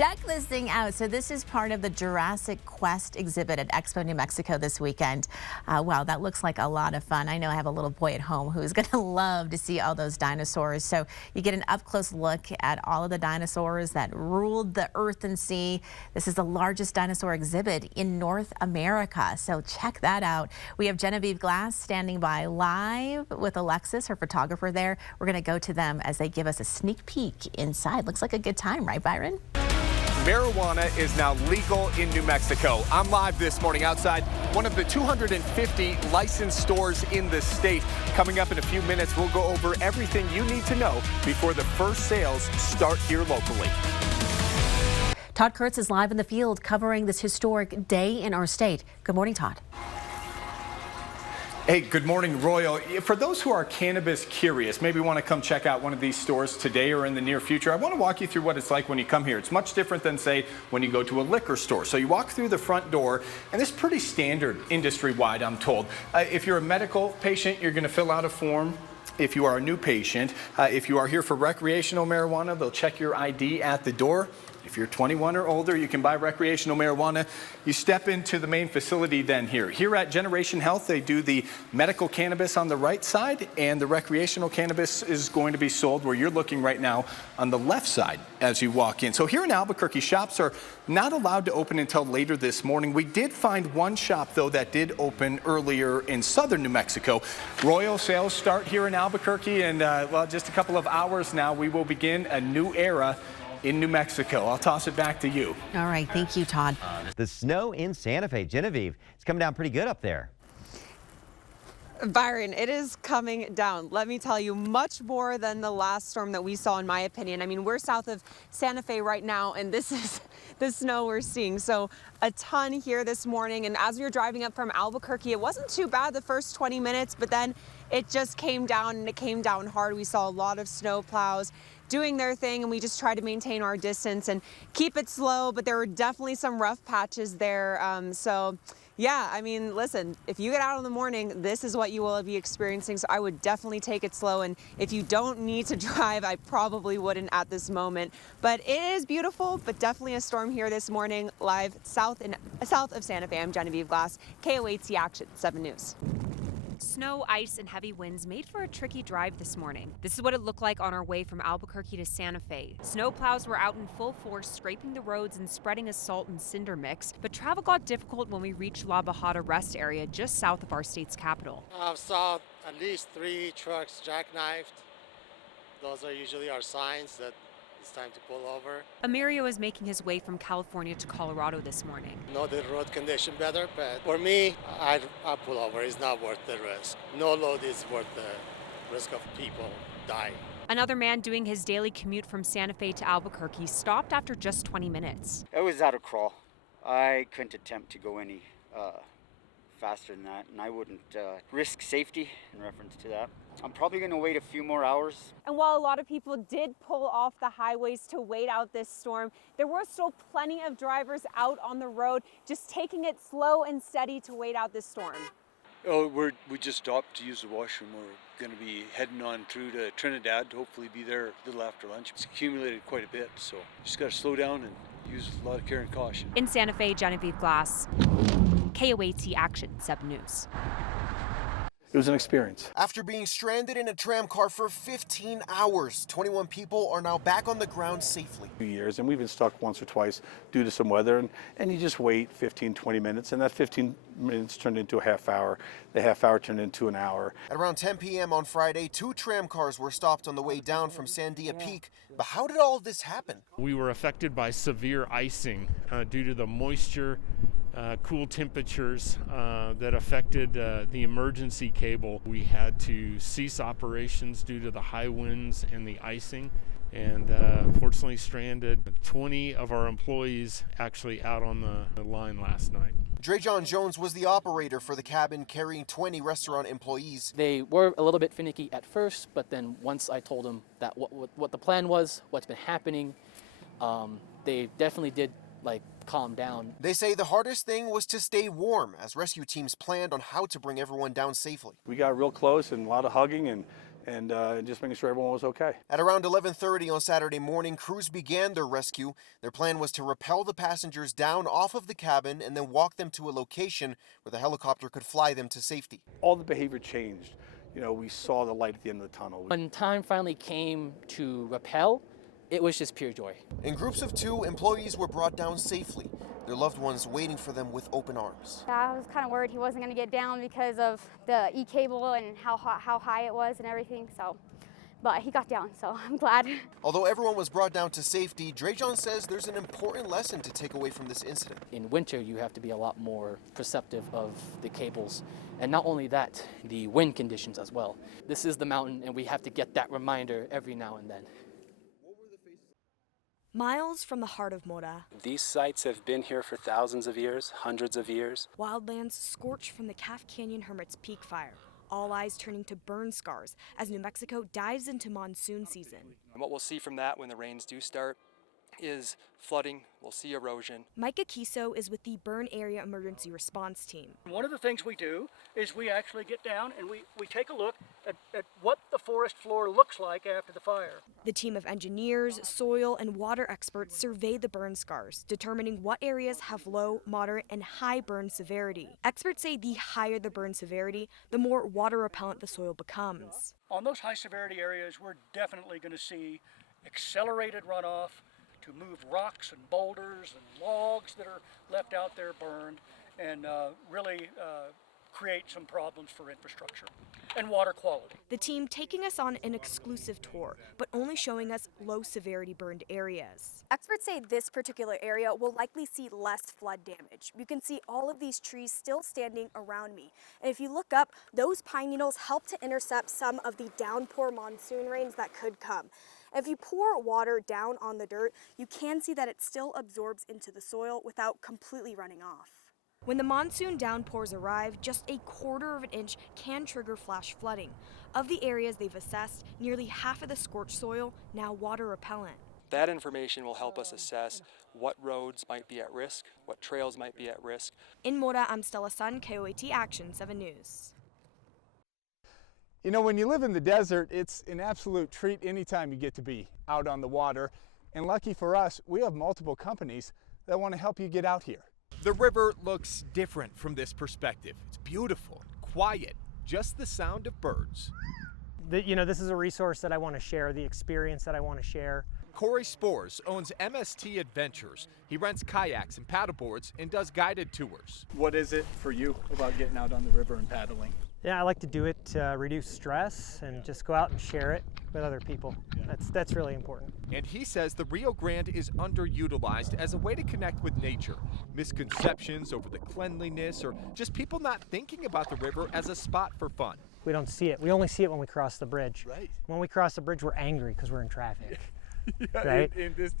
Check this thing out. So this is part of the Jurassic Quest exhibit at Expo New Mexico this weekend. Wow, that looks like a lot of fun. I know I have a little boy at home who's going to love to see all those dinosaurs. So you get an up-close look at all of the dinosaurs that ruled the earth and sea. This is the largest dinosaur exhibit in North America. So check that out. We have Genevieve Glass standing by live with Alexis, her photographer there. We're going to go to them as they give us a sneak peek inside. Looks like a good time, right, Byron? Marijuana is now legal in New Mexico. I'm live this morning outside one of the 250 licensed stores in the state. Coming up in a few minutes, we'll go over everything you need to know before the first sales start here locally. Todd Kurtz is live in the field covering this historic day in our state. Good morning, Todd. Hey, good morning, Royal. For those who are cannabis curious, maybe want to come check out one of these stores today or in the near future, I want to walk you through what it's like when you come here. It's much different than, say, when you go to a liquor store. So you walk through the front door, and this is pretty standard industry-wide, I'm told. If you're a medical patient, you're going to fill out a form. If you are a new patient, if you are here for recreational marijuana, they'll check your ID at the door. If you're 21 or older, you can buy recreational marijuana. You step into the main facility then here. Here at Generation Health, they do the medical cannabis on the right side, and the recreational cannabis is going to be sold where you're looking right now on the left side as you walk in. So here in Albuquerque, shops are not allowed to open until later this morning. We did find one shop, though, that did open earlier in southern New Mexico. Royal sales start here in Albuquerque, and well, just a couple of hours now, we will begin a new era in New Mexico. I'll toss it back to you. All right, thank you, Todd. The snow in Santa Fe. Genevieve, it's coming down pretty good up there. Byron, it is coming down. Let me tell you, much more than the last storm that we saw, in my opinion. I mean, we're south of Santa Fe right now, and this is the snow we're seeing. So a ton here this morning. And as we were driving up from Albuquerque, it wasn't too bad the first 20 minutes, but then it just came down, and it came down hard. We saw a lot of snow plows doing their thing, and we just tried to maintain our distance and keep it slow, but there were definitely some rough patches there. So yeah, I mean, listen, if you get out in the morning, this is what you will be experiencing. So I would definitely take it slow. And if you don't need to drive, I probably wouldn't at this moment. But it is beautiful, but definitely a storm here this morning, live south of Santa Fe. I'm Genevieve Glass, KOAT Action 7 News. Snow, ice, and heavy winds made for a tricky drive this morning. This is what it looked like on our way from Albuquerque to Santa Fe. Snow plows were out in full force, scraping the roads and spreading a salt and cinder mix, but travel got difficult when we reached La Bajada Rest area just south of our state's capital. I've saw at least 3 trucks jackknifed. Those are usually our signs that it's time to pull over. Emilio is making his way from California to Colorado this morning. Know the road condition better, but for me, I'll pull over. It's not worth the risk. No load is worth the risk of people dying. Another man doing his daily commute from Santa Fe to Albuquerque stopped after just 20 minutes. It was at a crawl. I couldn't attempt to go any faster than that, and I wouldn't risk safety in reference to that. I'm probably going to wait a few more hours. And while a lot of people did pull off the highways to wait out this storm, there were still plenty of drivers out on the road, just taking it slow and steady to wait out this storm. Oh, we just stopped to use the washroom. We're going to be heading on through to Trinidad to hopefully be there a little after lunch. It's accumulated quite a bit, so just got to slow down and use a lot of care and caution. In Santa Fe, Genevieve Glass, KOAT Action 7 News. It was an experience. After being stranded in a tram car for 15 hours, 21 people are now back on the ground safely. 2 years, and we've been stuck once or twice due to some weather, and you just wait 15, 20 minutes, and that 15 minutes turned into a half hour. The half hour turned into an hour. At around 10 p.m. on Friday, 2 tram cars were stopped on the way down from Sandia Peak. But how did all of this happen? We were affected by severe icing due to the moisture, cool temperatures that affected the emergency cable. We had to cease operations due to the high winds and the icing, and unfortunately stranded 20 of our employees actually out on the line last night. Drejon Jones was the operator for the cabin carrying 20 restaurant employees. They were a little bit finicky at first, but then once I told them that what the plan was, what's been happening, they definitely did calm down. They say the hardest thing was to stay warm as rescue teams planned on how to bring everyone down safely. We got real close and a lot of hugging and and just making sure everyone was okay. At around 11:30 on Saturday morning, crews began their rescue. Their plan was to rappel the passengers down off of the cabin and then walk them to a location where the helicopter could fly them to safety. All the behavior changed. You know, we saw the light at the end of the tunnel. When time finally came to rappel, it was just pure joy. In groups of 2, employees were brought down safely, their loved ones waiting for them with open arms. I was kind of worried he wasn't going to get down because of the E-cable and how high it was and everything, but he got down, so I'm glad. Although everyone was brought down to safety, Drejon says there's an important lesson to take away from this incident. In winter, you have to be a lot more perceptive of the cables. And not only that, the wind conditions as well. This is the mountain, and we have to get that reminder every now and then. Miles from the heart of Mora, These sites have been here for thousands of years, hundreds of years. wildlands scorched from the Calf Canyon Hermit's peak fire, all eyes turning to burn scars as New Mexico dives into monsoon season. And what we'll see from that when the rains do start is flooding, we'll see erosion. Micah Kiso is with the Burn Area Emergency Response Team. One of the things we do is we actually get down and we take a look at what the forest floor looks like after the fire. The team of engineers, soil, and water experts survey the burn scars, determining what areas have low, moderate, and high burn severity. Experts say the higher the burn severity, the more water repellent the soil becomes. On those high severity areas, we're definitely going to see accelerated runoff to move rocks and boulders and logs that are left out there burned, and really create some problems for infrastructure and water quality. The team taking us on an exclusive tour, but only showing us low severity burned areas. Experts say this particular area will likely see less flood damage. You can see all of these trees still standing around me. And if you look up, those pine needles help to intercept some of the downpour monsoon rains that could come. If you pour water down on the dirt, you can see that it still absorbs into the soil without completely running off. When the monsoon downpours arrive, just a quarter of an inch can trigger flash flooding. Of the areas they've assessed, nearly half of the scorched soil now water repellent. That information will help us assess what roads might be at risk, what trails might be at risk. In Mora, I'm Stella Sun, KOAT Action 7 News. You know, when you live in the desert, it's an absolute treat anytime you get to be out on the water. And lucky for us, we have multiple companies that want to help you get out here. The river looks different from this perspective. It's beautiful, quiet, just the sound of birds. This is a resource that I want to share, the experience that I want to share. Corey Spores owns MST Adventures. He rents kayaks and paddleboards and does guided tours. What is it for you about getting out on the river and paddling? Yeah, I like to do it to reduce stress and just go out and share it with other people. That's really important. And he says the Rio Grande is underutilized as a way to connect with nature. Misconceptions over the cleanliness or just people not thinking about the river as a spot for fun. We don't see it. We only see it when we cross the bridge. Right. When we cross the bridge, we're angry because we're in traffic. Yeah, right? And this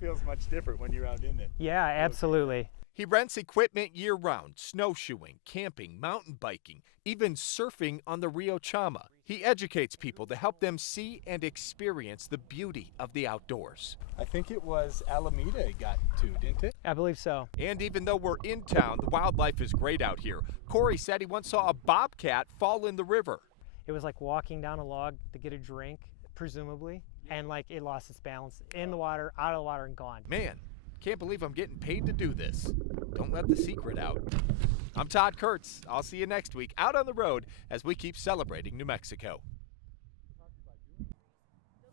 feels much different when you're out in it. Yeah, absolutely. He rents equipment year-round, snowshoeing, camping, mountain biking, even surfing on the Rio Chama. He educates people to help them see and experience the beauty of the outdoors. I think it was Alameda it got to, didn't it? I believe so. And even though we're in town, the wildlife is great out here. Corey said he once saw a bobcat fall in the river. It was like walking down a log to get a drink, presumably, and like it lost its balance in the water, out of the water, and gone. Man, can't believe I'm getting paid to do this. Don't let the secret out. I'm Todd Kurtz. I'll see you next week out on the road as we keep celebrating New Mexico.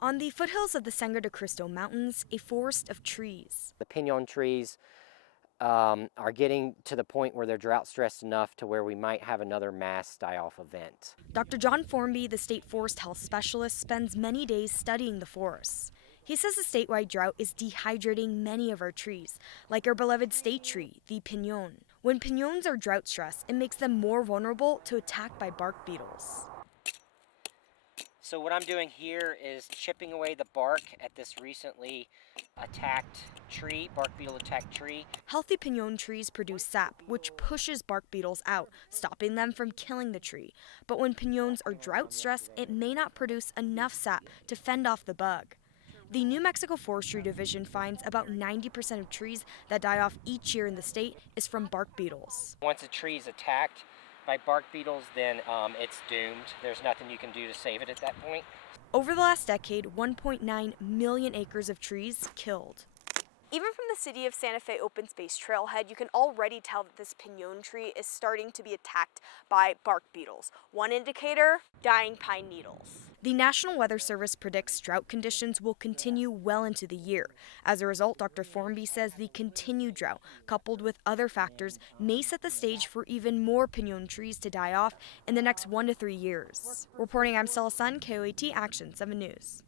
On the foothills of the Sangre de Cristo Mountains, a forest of trees. The pinon trees are getting to the point where they're drought stressed enough to where we might have another mass die-off event. Dr. John Formby, the state forest health specialist, spends many days studying the forests. He says the statewide drought is dehydrating many of our trees, like our beloved state tree, the pinon. When pinons are drought stressed, it makes them more vulnerable to attack by bark beetles. So what I'm doing here is chipping away the bark at this recently attacked tree, bark beetle attacked tree. Healthy pinon trees produce sap, which pushes bark beetles out, stopping them from killing the tree. But when pinons are drought stressed, it may not produce enough sap to fend off the bug. The New Mexico Forestry Division finds about 90% of trees that die off each year in the state is from bark beetles. Once a tree is attacked, by bark beetles, then it's doomed. There's nothing you can do to save it at that point. Over the last decade, 1.9 million acres of trees killed. Even from the City of Santa Fe open space trailhead, you can already tell that this pinon tree is starting to be attacked by bark beetles. One indicator, dying pine needles. The National Weather Service predicts drought conditions will continue well into the year. As a result, Dr. Formby says the continued drought, coupled with other factors, may set the stage for even more pinon trees to die off in the next 1 to 3 years. Reporting, I'm Stella Sun, KOAT Action 7 News.